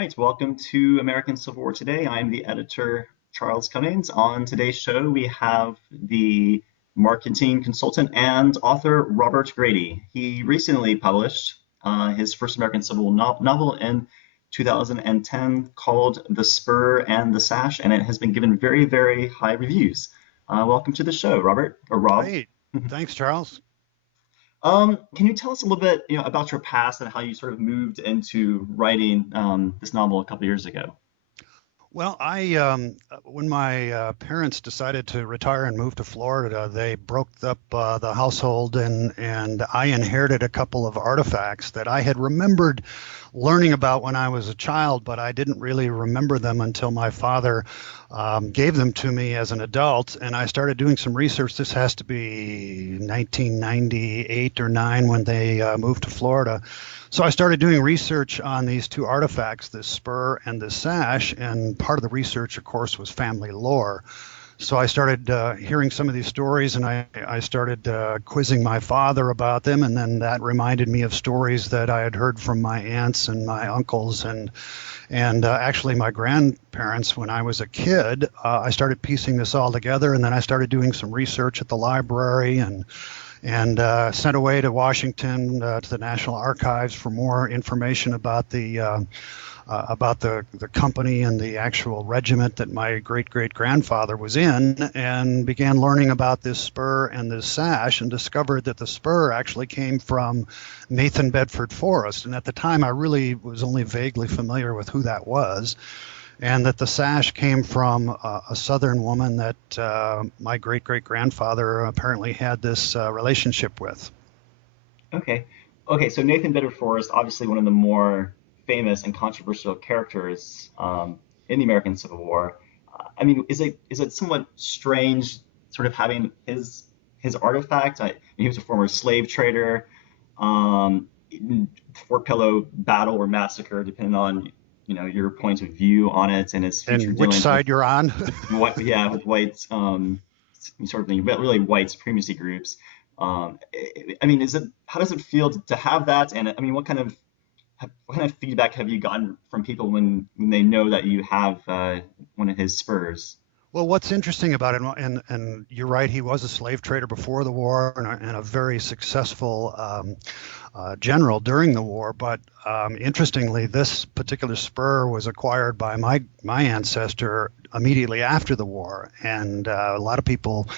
right, welcome to American Civil War Today. I'm the editor, Charles Cummings. On today's show, we have the marketing consultant and author, Robert Grede. He recently published his first American Civil War novel in 2010 called The Spur and the Sash, and it has been given very, very high reviews. Welcome to the show, Robert, or Rob. Great. Thanks, Charles. Can you tell us a little bit, about your past and how you sort of moved into writing this novel a couple years ago? Well, when my parents decided to retire and move to Florida, they broke up the household, and I inherited a couple of artifacts that I had remembered learning about when I was a child, but I didn't really remember them until my father gave them to me as an adult, and I started doing some research. This has to be 1998 or 9 when they moved to Florida. So I started doing research on these two artifacts, the spur and the sash, and part of the research, of course, was family lore. So I started hearing some of these stories, and I started quizzing my father about them, and then that reminded me of stories that I had heard from my aunts and my uncles and actually my grandparents when I was a kid. I started piecing this all together, and then I started doing some research at the library and sent away to Washington to the National Archives for more information about the company and the actual regiment that my great-great-grandfather was in, and began learning about this spur and this sash, and discovered that the spur actually came from Nathan Bedford Forrest. And at the time, I really was only vaguely familiar with who that was, and that the sash came from a Southern woman that my great-great-grandfather apparently had this relationship with. Okay. Okay, so Nathan Bedford Forrest, obviously one of the more famous and controversial characters in the American Civil War. I mean, is it somewhat strange sort of having his artifact? He was a former slave trader. Fort Pillow battle or massacre, depending on your point of view on it, and his future And which dealings side you're on? with white sort of thing, really white supremacy groups. I mean, how does it feel to have that? And I mean, what kind of feedback have you gotten from people when they know that you have one of his spurs? Well, what's interesting about it, and you're right, he was a slave trader before the war and a very successful general during the war. But interestingly, this particular spur was acquired by my ancestor immediately after the war, and a lot of people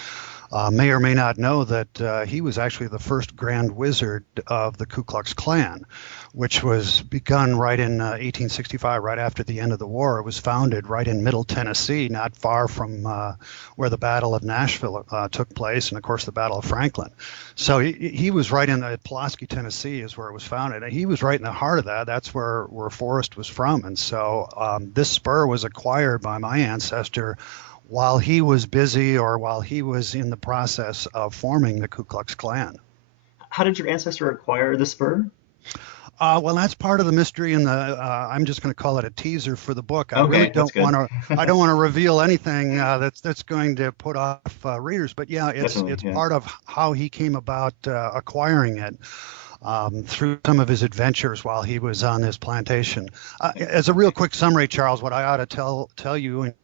may or may not know that he was actually the first Grand Wizard of the Ku Klux Klan, which was begun right in 1865, right after the end of the war. It was founded right in Middle Tennessee, not far from where the Battle of Nashville took place, and of course the Battle of Franklin. So he was right in Pulaski, Tennessee is where it was founded. And he was right in the heart of that. That's where Forrest was from. And so this spur was acquired by my ancestor while he was busy, or while he was in the process of forming the Ku Klux Klan. How did your ancestor acquire the spur? Well, that's part of the mystery, and I'm just going to call it a teaser for the book. I Okay, really that's don't good. want to. I don't want to reveal anything that's going to put off readers. But yeah, Definitely, it's yeah. part of how he came about acquiring it. Through some of his adventures while he was on this plantation. As a real quick summary, Charles, what I ought to tell you and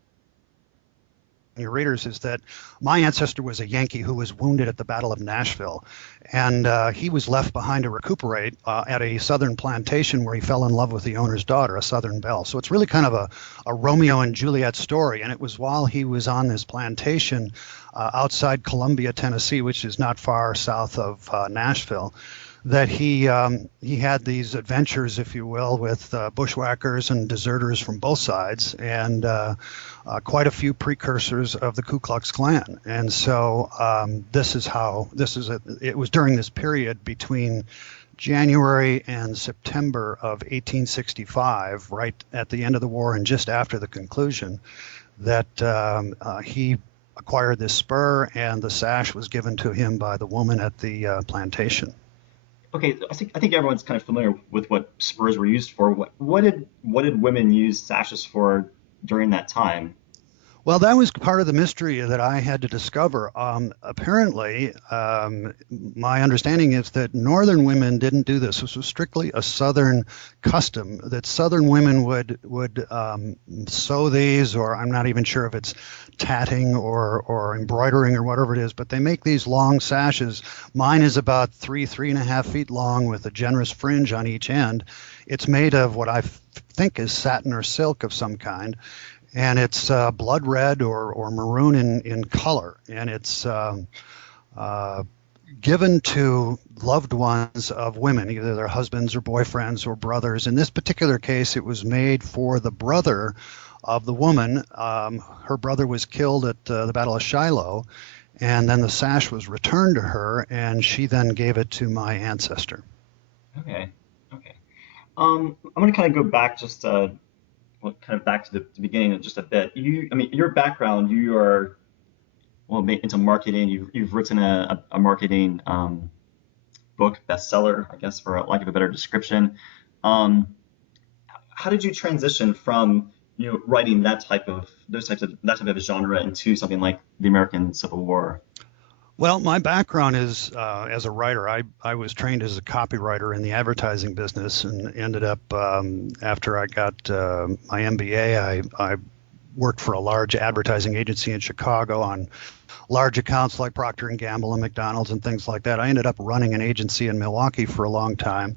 your readers is that my ancestor was a Yankee who was wounded at the Battle of Nashville, and he was left behind to recuperate at a southern plantation where he fell in love with the owner's daughter, a Southern belle. So it's really kind of a Romeo and Juliet story, and it was while he was on this plantation outside Columbia, Tennessee, which is not far south of Nashville, that he had these adventures, if you will, with bushwhackers and deserters from both sides, and quite a few precursors of the Ku Klux Klan. And so it was during this period between January and September of 1865, right at the end of the war and just after the conclusion, that he acquired this spur, and the sash was given to him by the woman at the plantation. Okay, I think everyone's kind of familiar with what spurs were used for. What did women use sashes for during that time? Well, that was part of the mystery that I had to discover. Apparently, my understanding is that Northern women didn't do this. This was strictly a Southern custom. That Southern women would sew these, or I'm not even sure if it's tatting or embroidering or whatever it is, but they make these long sashes. Mine is about 3.5 feet long with a generous fringe on each end. It's made of what I think is satin or silk of some kind, and it's blood red or maroon in color, and it's given to loved ones of women, either their husbands or boyfriends or brothers. In this particular case, it was made for the brother of the woman. Her brother was killed at the Battle of Shiloh, and then the sash was returned to her, and she then gave it to my ancestor. Okay. Okay. I'm going to kind of go back just well, kind of back to the beginning just a bit. I mean, your background, you are well into marketing. You've written a marketing book, bestseller, I guess, for lack of a better description. Um, how did you transition from writing that type of genre into something like the American Civil War? Well, my background is as a writer. I was trained as a copywriter in the advertising business and ended up, after I got my MBA, I worked for a large advertising agency in Chicago on large accounts like Procter and Gamble and McDonald's and things like that. I ended up running an agency in Milwaukee for a long time,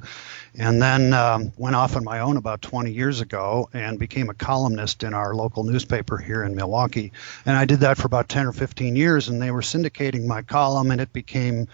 and then went off on my own about 20 years ago and became a columnist in our local newspaper here in Milwaukee. And I did that for about 10 or 15 years, and they were syndicating my column, and it became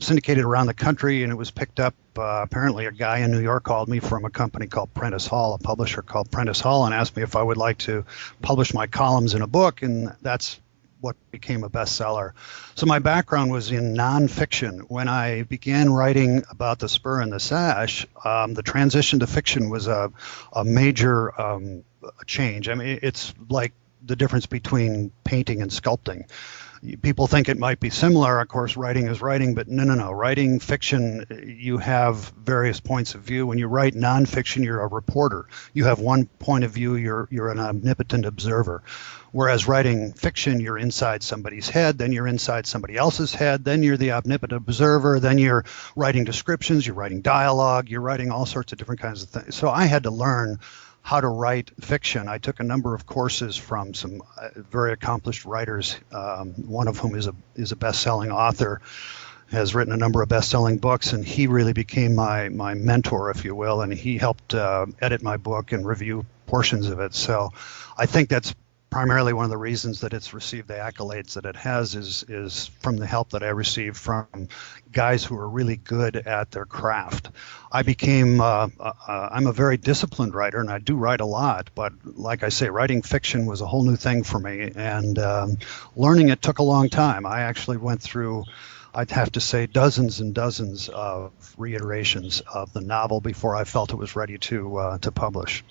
syndicated around the country, and it was picked up. Apparently, a guy in New York called me from a company called Prentice Hall, a publisher called Prentice Hall, and asked me if I would like to publish my columns in a book, and that's what became a bestseller. So my background was in nonfiction. When I began writing about the Spur and the Sash, the transition to fiction was a major change. I mean, it's like the difference between painting and sculpting. People think it might be similar. Of course, writing is writing, but no. Writing fiction, you have various points of view. When you write nonfiction, you're a reporter. You have one point of view. You're an omnipotent observer. Whereas writing fiction, you're inside somebody's head, then you're inside somebody else's head, then you're the omnipotent observer, then you're writing descriptions, you're writing dialogue, you're writing all sorts of different kinds of things. So I had to learn how to write fiction. I took a number of courses from some very accomplished writers, one of whom is a best-selling author, has written a number of best-selling books, and he really became my mentor, if you will, and he helped edit my book and review portions of it. So I think that's primarily one of the reasons that it's received the accolades that it has is from the help that I received from guys who are really good at their craft. I became, I'm a very disciplined writer, and I do write a lot, but like I say, writing fiction was a whole new thing for me, and learning it took a long time. I actually went through, I'd have to say, dozens and dozens of reiterations of the novel before I felt it was ready to publish.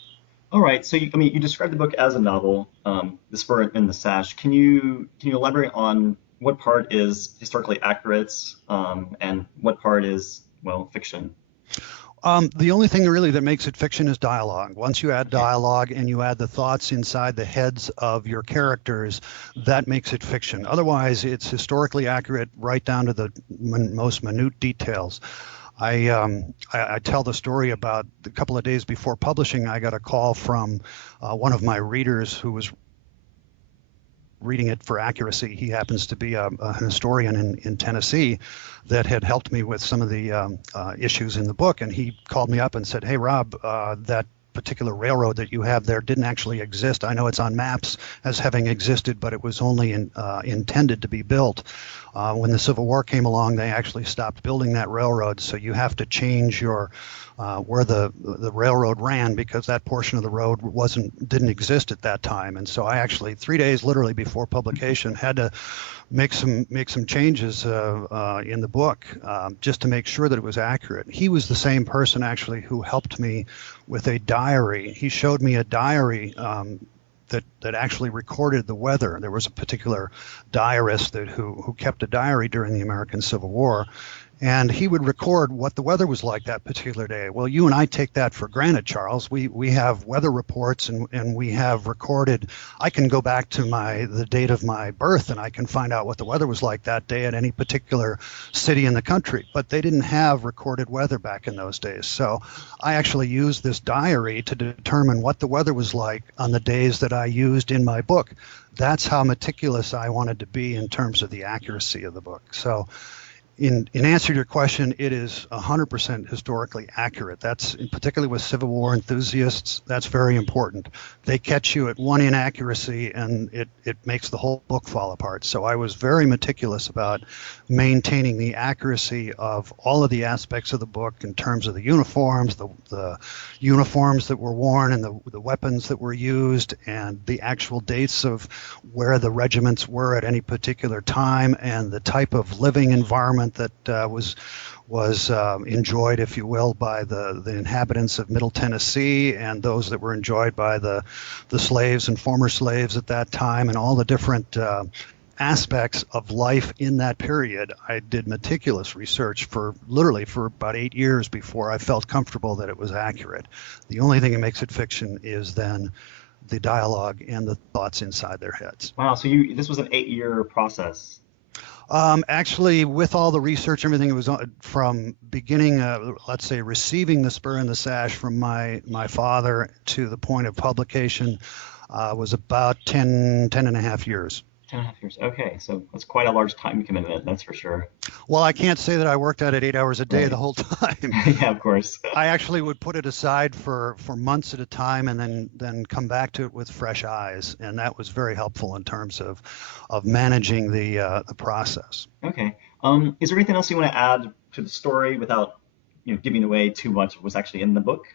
All right, so I mean, you described the book as a novel, The Spur and the Sash. Can you elaborate on what part is historically accurate, and what part is, well, fiction? The only thing really that makes it fiction is dialogue. Once you add Okay. dialogue and you add the thoughts inside the heads of your characters, that makes it fiction. Otherwise, it's historically accurate right down to the most minute details. I tell the story about a couple of days before publishing. I got a call from one of my readers who was reading it for accuracy. He happens to be a historian in Tennessee that had helped me with some of the issues in the book. And he called me up and said, "Hey, Rob, that particular railroad that you have there didn't actually exist. I know it's on maps as having existed, but it was only intended to be built. When the Civil War came along, they actually stopped building that railroad. So you have to change your where the railroad ran, because that portion of the road didn't exist at that time. And so I actually 3 days literally before publication had to make some changes in the book, just to make sure that it was accurate. He was the same person actually who helped me with a diary. He showed me a diary that actually recorded the weather. There was a particular diarist who kept a diary during the American Civil War, And he would record what the weather was like that particular day. Well, you and I take that for granted, Charles. We have weather reports, and we have recorded. I can go back to the date of my birth, and I can find out what the weather was like that day at any particular city in the country. But they didn't have recorded weather back in those days. So I actually used this diary to determine what the weather was like on the days that I used in my book. That's how meticulous I wanted to be in terms of the accuracy of the book. So in answer to your question, it is 100% historically accurate. That's particularly with Civil War enthusiasts. That's very important. They catch you at one inaccuracy, and it makes the whole book fall apart. So I was very meticulous about maintaining the accuracy of all of the aspects of the book in terms of the uniforms, the uniforms that were worn, and the weapons that were used, and the actual dates of where the regiments were at any particular time, and the type of living environment that was enjoyed, if you will, by the inhabitants of Middle Tennessee, and those that were enjoyed by the slaves and former slaves at that time, and all the different aspects of life in that period. I did meticulous research for about 8 years before I felt comfortable that it was accurate. The only thing that makes it fiction is then the dialogue and the thoughts inside their heads. Wow, so this was an 8-year process. Actually, with all the research, everything, it was from beginning, let's say, receiving the Spur and the Sash from my father to the point of publication was about 10 and a half years. 10.5 years. Okay, so that's quite a large time commitment, that's for sure. Well, I can't say that I worked at it 8 hours a day Right. the whole time. Yeah, of course. I actually would put it aside for months at a time, and then come back to it with fresh eyes, and that was very helpful in terms of managing the process. Okay. Is there anything else you want to add to the story without, giving away too much of what's actually in the book?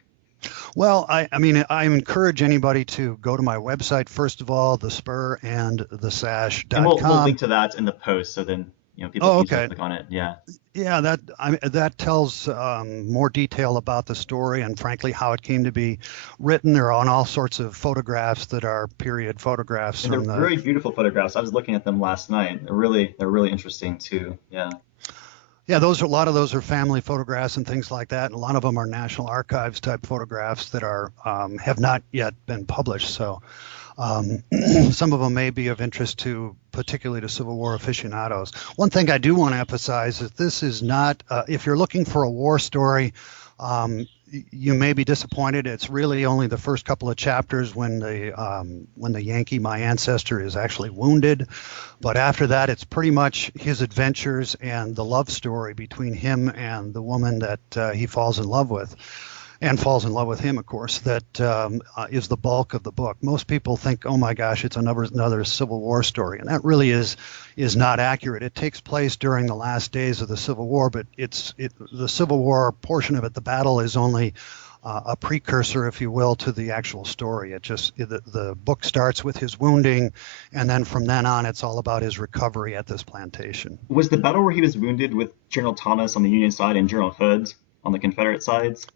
Well, I mean, I encourage anybody to go to my website, first of all, the Spur and the Sash.com. And we'll link to that in the post, so then people can easily click on it. Yeah. Yeah, that tells more detail about the story and, frankly, how it came to be written. They're on all sorts of photographs that are period photographs. And they're very beautiful photographs. I was looking at them last night. They're really interesting too. Yeah. Yeah, a lot of those are family photographs and things like that. And a lot of them are National Archives type photographs that are have not yet been published. So some of them may be of interest particularly to Civil War aficionados. One thing I do want to emphasize is this is not, if you're looking for a war story, you may be disappointed. It's really only the first couple of chapters when the Yankee, my ancestor, is actually wounded. But after that, it's pretty much his adventures and the love story between him and the woman that he falls in love with. And falls in love with him, of course, that is the bulk of the book. Most people think, oh my gosh, it's another Civil War story. And that really is not accurate. It takes place during the last days of the Civil War, but the Civil War portion of it, the battle, is only a precursor, if you will, to the actual story. The book starts with his wounding, and then from then on, it's all about his recovery at this plantation. Was the battle where he was wounded with General Thomas on the Union side and General Hood on the Confederate sides?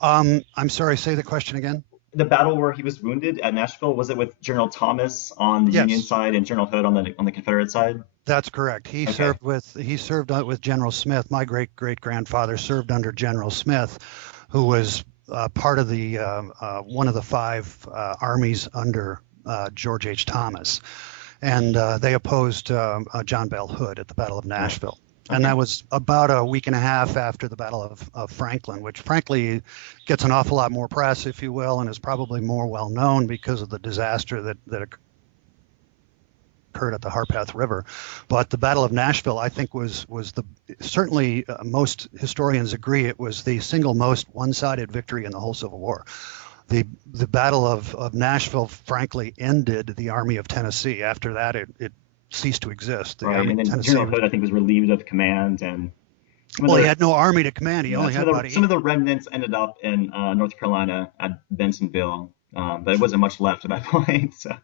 I'm sorry, say the question again. The battle where he was wounded at Nashville, was it with General Thomas on the Yes. Union side and General Hood on the Confederate side? That's correct. He served with General Smith. My great grandfather served under General Smith, who was part of the one of the 5 armies under George H. Thomas, and they opposed John Bell Hood at the Battle of Nashville. And that was about a week and a half after the Battle of Franklin, which frankly gets an awful lot more press, if you will, and is probably more well known because of the disaster that occurred at the Harpeth River. But the Battle of Nashville, I think, was certainly most historians agree it was the single most one-sided victory in the whole Civil War. The Battle of Nashville, frankly, ended the Army of Tennessee. After that, it ceased to exist. Right, and then General Hood, I think, was relieved of command, and he had no army to command. He only had about 8. Some of the remnants ended up in North Carolina at Bentonville, but it wasn't much left at that point. So.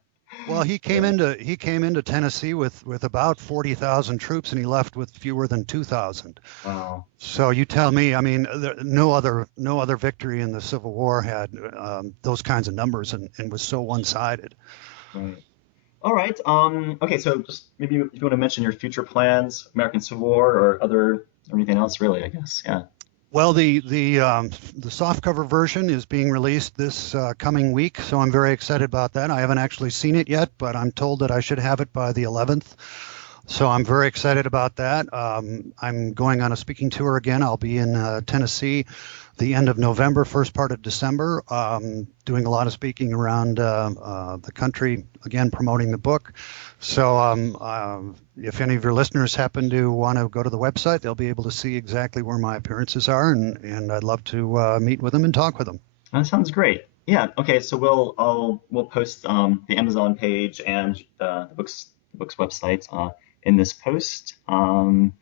Well, he came into Tennessee with about 40,000 troops, and he left with fewer than 2,000. Wow. So you tell me. I mean, no other victory in the Civil War had those kinds of numbers and was so one-sided. Right. All right. Okay. So just maybe if you want to mention your future plans, American Civil War, or other everything else, really, I guess. Yeah. Well, the softcover version is being released this coming week, so I'm very excited about that. I haven't actually seen it yet, but I'm told that I should have it by the 11th. So I'm very excited about that. I'm going on a speaking tour again. I'll be in Tennessee the end of November, first part of December, doing a lot of speaking around the country, again, promoting the book. So if any of your listeners happen to want to go to the website, they'll be able to see exactly where my appearances are, and I'd love to meet with them and talk with them. That sounds great. Yeah. Okay. So we'll post the Amazon page and the book's website in this post. And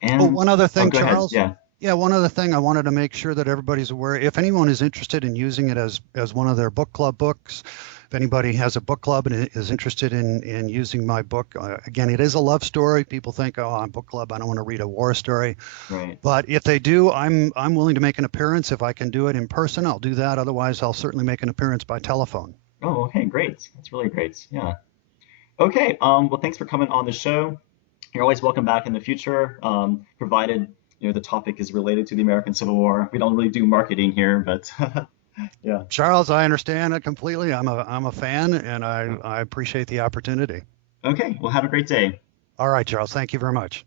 one other thing, go Charles. ahead. Yeah. Yeah, one other thing I wanted to make sure that everybody's aware. If anyone is interested in using it as one of their book club books, if anybody has a book club and is interested in using my book, again, it is a love story. People think, oh, I'm book club, I don't want to read a war story. Right. But if they do, I'm willing to make an appearance. If I can do it in person, I'll do that. Otherwise, I'll certainly make an appearance by telephone. Oh, okay, great. That's really great. Yeah. Okay. Well, thanks for coming on the show. You're always welcome back in the future, provided the topic is related to the American Civil War. We don't really do marketing here, but yeah. Charles, I understand it completely. I'm a fan, and I appreciate the opportunity. Okay. Well, have a great day. All right, Charles. Thank you very much.